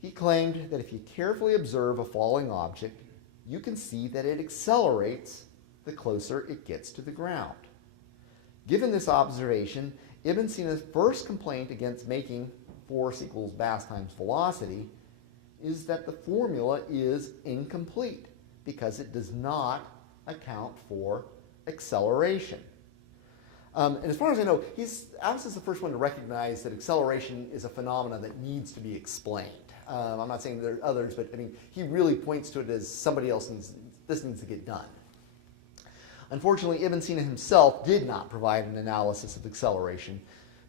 He claimed that if you carefully observe a falling object, you can see that it accelerates the closer it gets to the ground. Given this observation, Ibn Sina's first complaint against making force equals mass times velocity is that the formula is incomplete because it does not account for acceleration. And as far as I know, Avicenna's the first one to recognize that acceleration is a phenomenon that needs to be explained. I'm not saying there are others, but I mean, he really points to it as somebody else this needs to get done. Unfortunately, Ibn Sina himself did not provide an analysis of acceleration,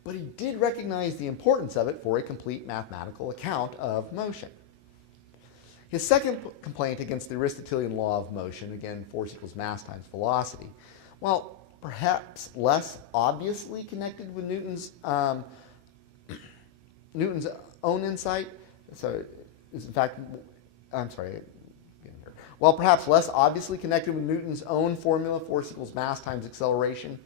but he did recognize the importance of it for a complete mathematical account of motion. His second complaint against the Aristotelian law of motion, again, force equals mass times velocity, while perhaps less obviously connected with Newton's own insight, so is in fact, I'm sorry, while perhaps less obviously connected with Newton's own formula, force equals mass times acceleration,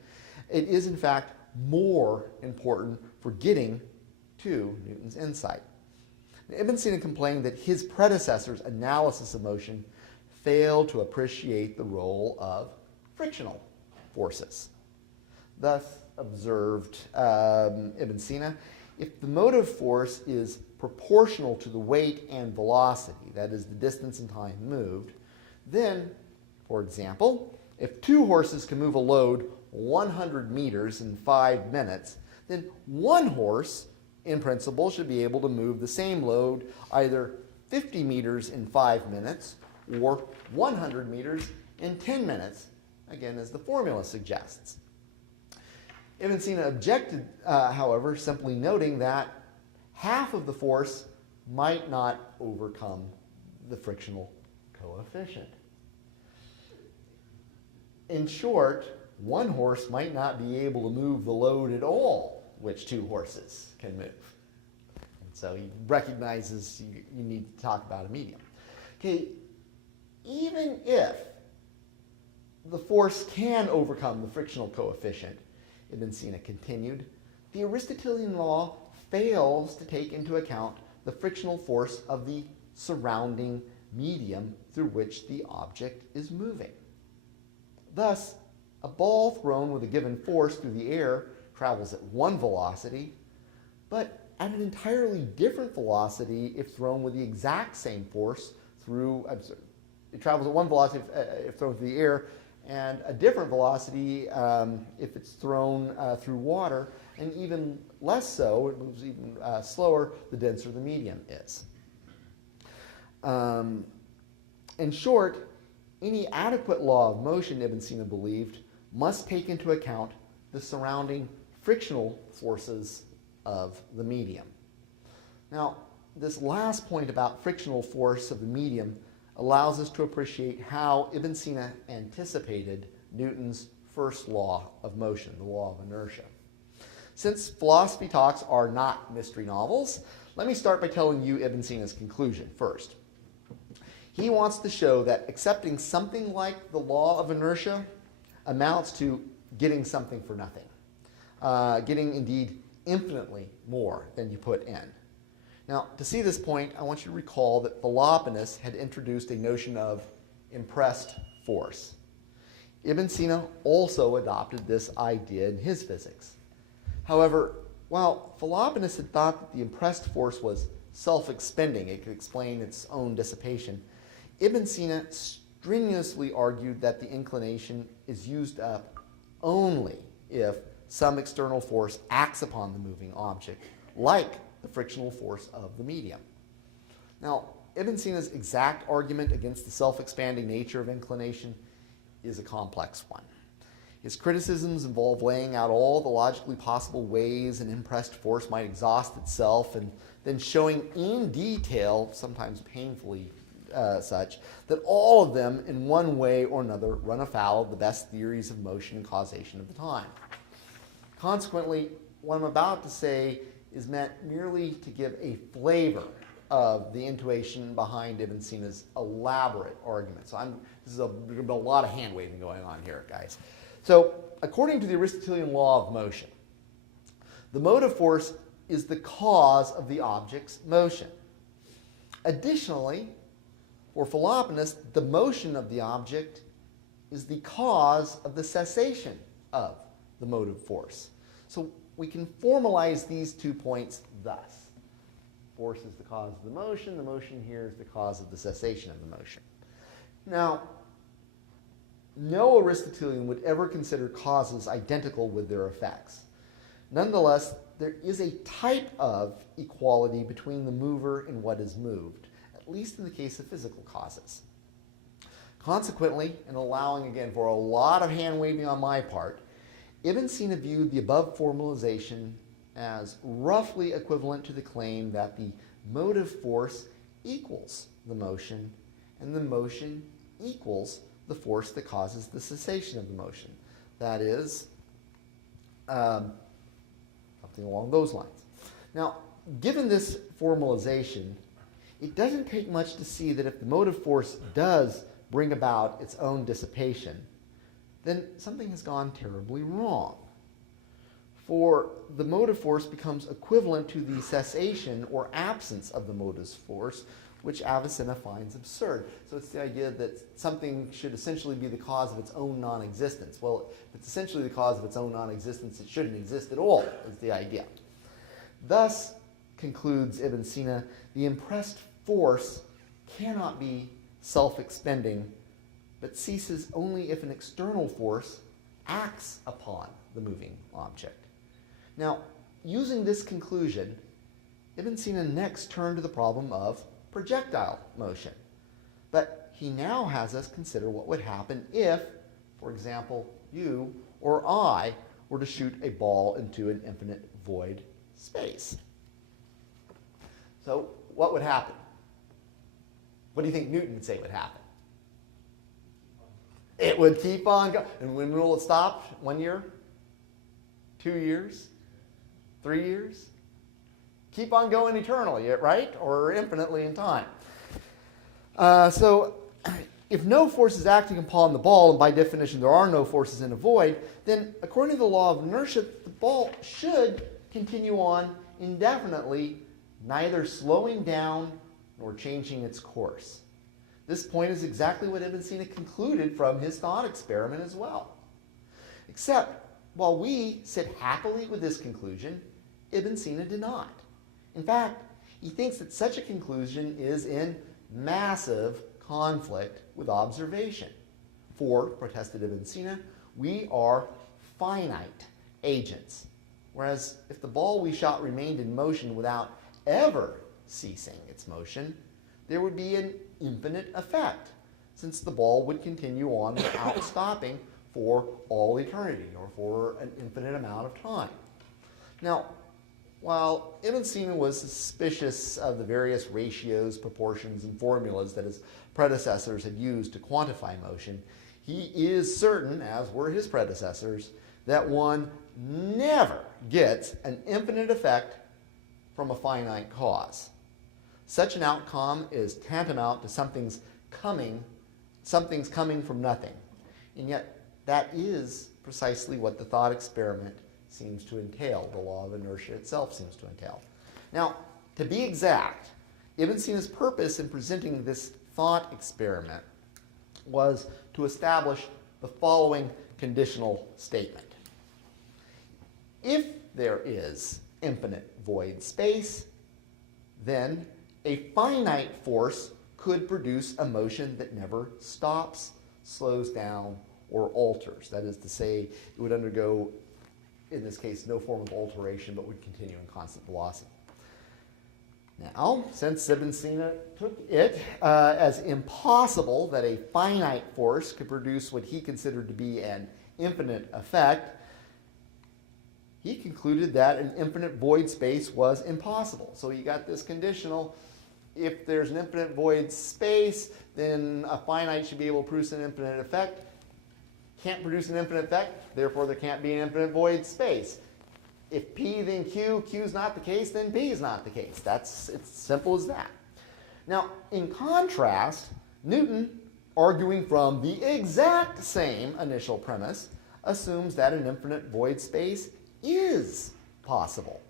it is in fact more important for getting to Newton's insight. Ibn Sina complained that his predecessor's analysis of motion failed to appreciate the role of frictional forces. Thus, observed Ibn Sina, if the motive force is proportional to the weight and velocity, that is the distance and time moved, then, for example, if two horses can move a load 100 meters in 5 minutes, then one horse, in principle, should be able to move the same load either 50 meters in 5 minutes or 100 meters in 10 minutes, again, as the formula suggests. Ibn Sina objected, however, simply noting that half of the force might not overcome the frictional coefficient. In short, one horse might not be able to move the load at all, which two horses can move. And so he recognizes you need to talk about a medium. Okay, even if the force can overcome the frictional coefficient, Ibn Sina continued, the Aristotelian law fails to take into account the frictional force of the surrounding medium through which the object is moving. Thus, a ball thrown with a given force through the air travels at one velocity, but at an entirely different velocity if thrown with the exact same force through, it travels at one velocity if thrown through the air, and a different velocity if it's thrown through water, and even less so, it moves even slower the denser the medium is. In short, any adequate law of motion, Ibn Sina believed, must take into account the surrounding frictional forces of the medium. Now, this last point about frictional force of the medium allows us to appreciate how Ibn Sina anticipated Newton's first law of motion, the law of inertia. Since philosophy talks are not mystery novels, let me start by telling you Ibn Sina's conclusion first. He wants to show that accepting something like the law of inertia amounts to getting something for nothing, getting indeed infinitely more than you put in. Now, to see this point, I want you to recall that Philoponus had introduced a notion of impressed force. Ibn Sina also adopted this idea in his physics. However, while Philoponus had thought that the impressed force was self-expending, it could explain its own dissipation, Ibn Sina strenuously argued that the inclination is used up only if some external force acts upon the moving object, like the frictional force of the medium. Now, Ibn Sina's exact argument against the self-expanding nature of inclination is a complex one. His criticisms involve laying out all the logically possible ways an impressed force might exhaust itself, and then showing in detail, sometimes painfully such, that all of them in one way or another run afoul of the best theories of motion and causation of the time. Consequently, what I'm about to say is meant merely to give a flavor of the intuition behind Ibn Sina's elaborate argument. So there's a lot of hand-waving going on here, guys. So, according to the Aristotelian law of motion, the motive force is the cause of the object's motion. Additionally, for Philoponus, the motion of the object is the cause of the cessation of the motive force. So we can formalize these 2 points thus. Force is the cause of the motion here is the cause of the cessation of the motion. Now, no Aristotelian would ever consider causes identical with their effects. Nonetheless, there is a type of equality between the mover and what is moved, at least in the case of physical causes. Consequently, and allowing again for a lot of hand-waving on my part, Ibn Sina viewed the above formalization as roughly equivalent to the claim that the motive force equals the motion, and the motion equals the force that causes the cessation of the motion. That is, something along those lines. Now, given this formalization, it doesn't take much to see that if the motive force does bring about its own dissipation, then something has gone terribly wrong. For the motive force becomes equivalent to the cessation or absence of the motive force, which Avicenna finds absurd. So it's the idea that something should essentially be the cause of its own non-existence. Well, if it's essentially the cause of its own non-existence, it shouldn't exist at all, is the idea. Thus, concludes Ibn Sina, the impressed force cannot be self-expending, but ceases only if an external force acts upon the moving object. Now, using this conclusion, Ibn Sina next turned to the problem of projectile motion. But he now has us consider what would happen if, for example, you or I were to shoot a ball into an infinite void space. So what would happen? What do you think Newton would say would happen? It would keep on going. And when will it stop? 1 year? 2 years? 3 years? Keep on going eternally, right? Or infinitely in time. So if no force is acting upon the ball, and by definition there are no forces in a void, then according to the law of inertia, the ball should continue on indefinitely, neither slowing down nor changing its course. This point is exactly what Ibn Sina concluded from his thought experiment as well. Except while we sit happily with this conclusion, Ibn Sina did not. In fact, he thinks that such a conclusion is in massive conflict with observation. For, protested Ibn Sina, we are finite agents, whereas if the ball we shot remained in motion without ever ceasing its motion, there would be an infinite effect, since the ball would continue on without stopping for all eternity, or for an infinite amount of time. Now, while Ibn Sina was suspicious of the various ratios, proportions, and formulas that his predecessors had used to quantify motion, he is certain, as were his predecessors, that one never gets an infinite effect from a finite cause. Such an outcome is tantamount to something's coming from nothing. And yet, that is precisely what the thought experiment seems to entail. The law of inertia itself seems to entail. Now, to be exact, Ibn Sina's purpose in presenting this thought experiment was to establish the following conditional statement. If there is infinite void space, then a finite force could produce a motion that never stops, slows down, or alters. That is to say, it would undergo, in this case, no form of alteration, but would continue in constant velocity. Now, since Ibn Sina took it as impossible that a finite force could produce what he considered to be an infinite effect, he concluded that an infinite void space was impossible. So you got this conditional: if there's an infinite void space, then a finite should be able to produce an infinite effect. Can't produce an infinite effect, therefore there can't be an infinite void space. If P then Q, Q is not the case, then P is not the case. It's simple as that. Now, in contrast, Newton, arguing from the exact same initial premise, assumes that an infinite void space is possible.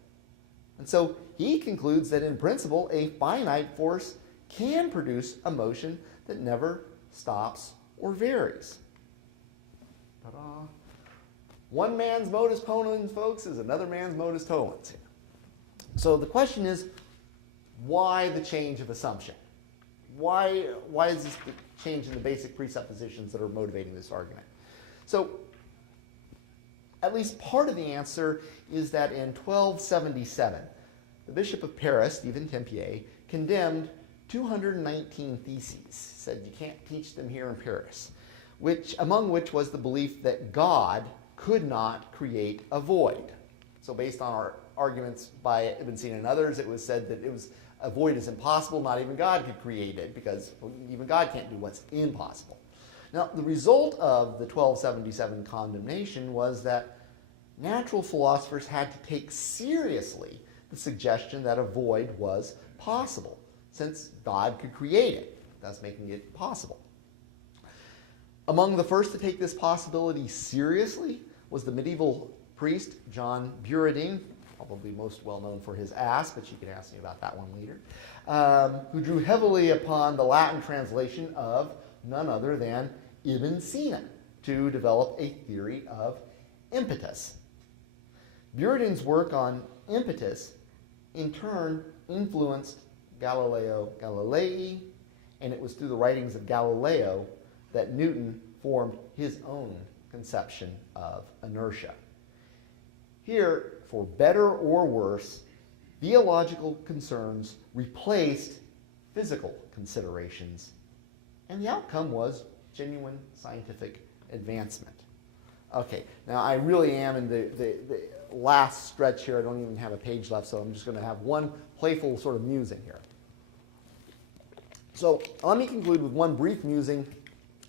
And so he concludes that in principle, a finite force can produce a motion that never stops or varies. Ta-da. One man's modus ponens, folks, is another man's modus tollens. So the question is, why the change of assumption? Why is this the change in the basic presuppositions that are motivating this argument? So at least part of the answer is that in 1277, the Bishop of Paris, Stephen Tempier, condemned 219 theses, said you can't teach them here in Paris, among which was the belief that God could not create a void. So based on our arguments by Ibn Sina and others, it was said that a void is impossible, not even God could create it, because even God can't do what's impossible. Now, the result of the 1277 condemnation was that natural philosophers had to take seriously the suggestion that a void was possible, since God could create it, thus making it possible. Among the first to take this possibility seriously was the medieval priest John Buradine, probably most well known for his ass, but you can ask me about that one later, who drew heavily upon the Latin translation of none other than Ibn Sina to develop a theory of impetus. Buradine's work on impetus in turn influenced Galileo Galilei, and it was through the writings of Galileo that Newton formed his own conception of inertia. Here, for better or worse, theological concerns replaced physical considerations, and the outcome was genuine scientific advancement. Okay, now I really am in the last stretch here. I don't even have a page left, so I'm just going to have one playful sort of musing here. So let me conclude with one brief musing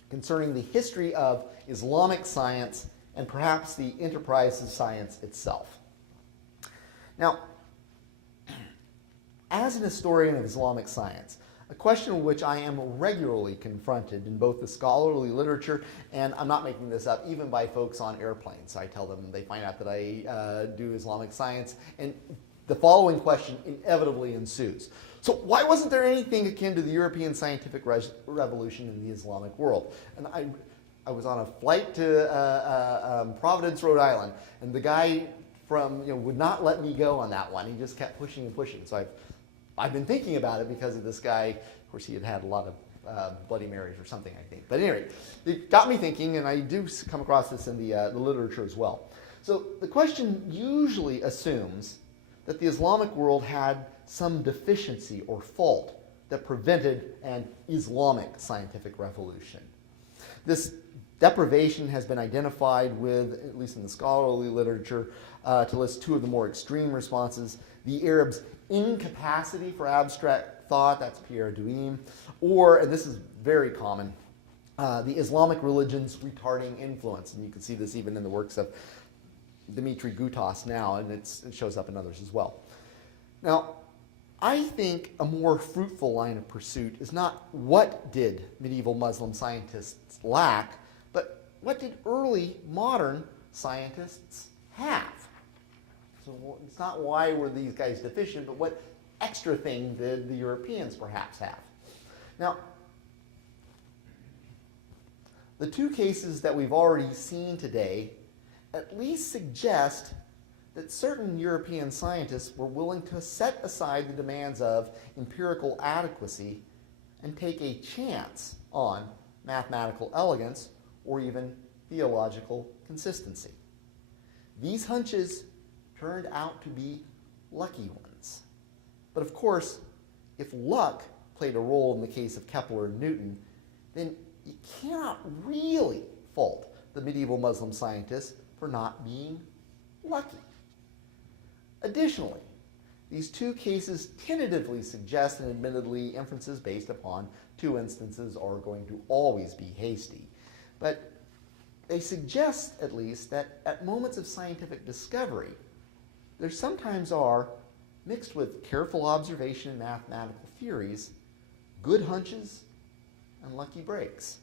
concerning the history of Islamic science and perhaps the enterprise of science itself. Now, as an historian of Islamic science, a question with which I am regularly confronted in both the scholarly literature, and I'm not making this up, even by folks on airplanes. I tell them, they find out that I do Islamic science, and the following question inevitably ensues. So why wasn't there anything akin to the European scientific revolution in the Islamic world? And I was on a flight to Providence, Rhode Island, and the guy from would not let me go on that one. He just kept pushing and pushing. So I've been thinking about it because of this guy. Of course, he had a lot of Bloody Marys or something, I think. But anyway, it got me thinking, and I do come across this in the literature as well. So the question usually assumes that the Islamic world had some deficiency or fault that prevented an Islamic scientific revolution. This deprivation has been identified with, at least in the scholarly literature, to list two of the more extreme responses: the Arabs' incapacity for abstract thought, that's Pierre Duhem, or, and this is very common, the Islamic religion's retarding influence. And you can see this even in the works of Dimitri Gutas now, and it shows up in others as well. Now, I think a more fruitful line of pursuit is not what did medieval Muslim scientists lack, but what did early modern scientists have? So it's not why were these guys deficient, but what extra thing did the Europeans perhaps have? Now, the two cases that we've already seen today at least suggest that certain European scientists were willing to set aside the demands of empirical adequacy and take a chance on mathematical elegance or even theological consistency. These hunches turned out to be lucky ones. But of course, if luck played a role in the case of Kepler and Newton, then you cannot really fault the medieval Muslim scientists for not being lucky. Additionally, these two cases tentatively suggest, and admittedly inferences based upon two instances are going to always be hasty, but they suggest at least that at moments of scientific discovery, there sometimes are, mixed with careful observation and mathematical theories, good hunches and lucky breaks.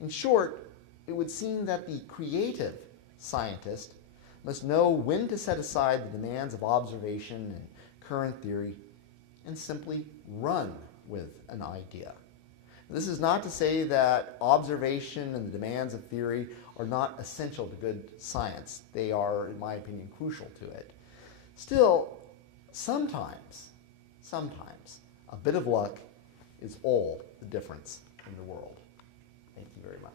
In short, it would seem that the creative scientist must know when to set aside the demands of observation and current theory and simply run with an idea. This is not to say that observation and the demands of theory are not essential to good science. They are, in my opinion, crucial to it. Still, sometimes, a bit of luck is all the difference in the world. Thank you very much.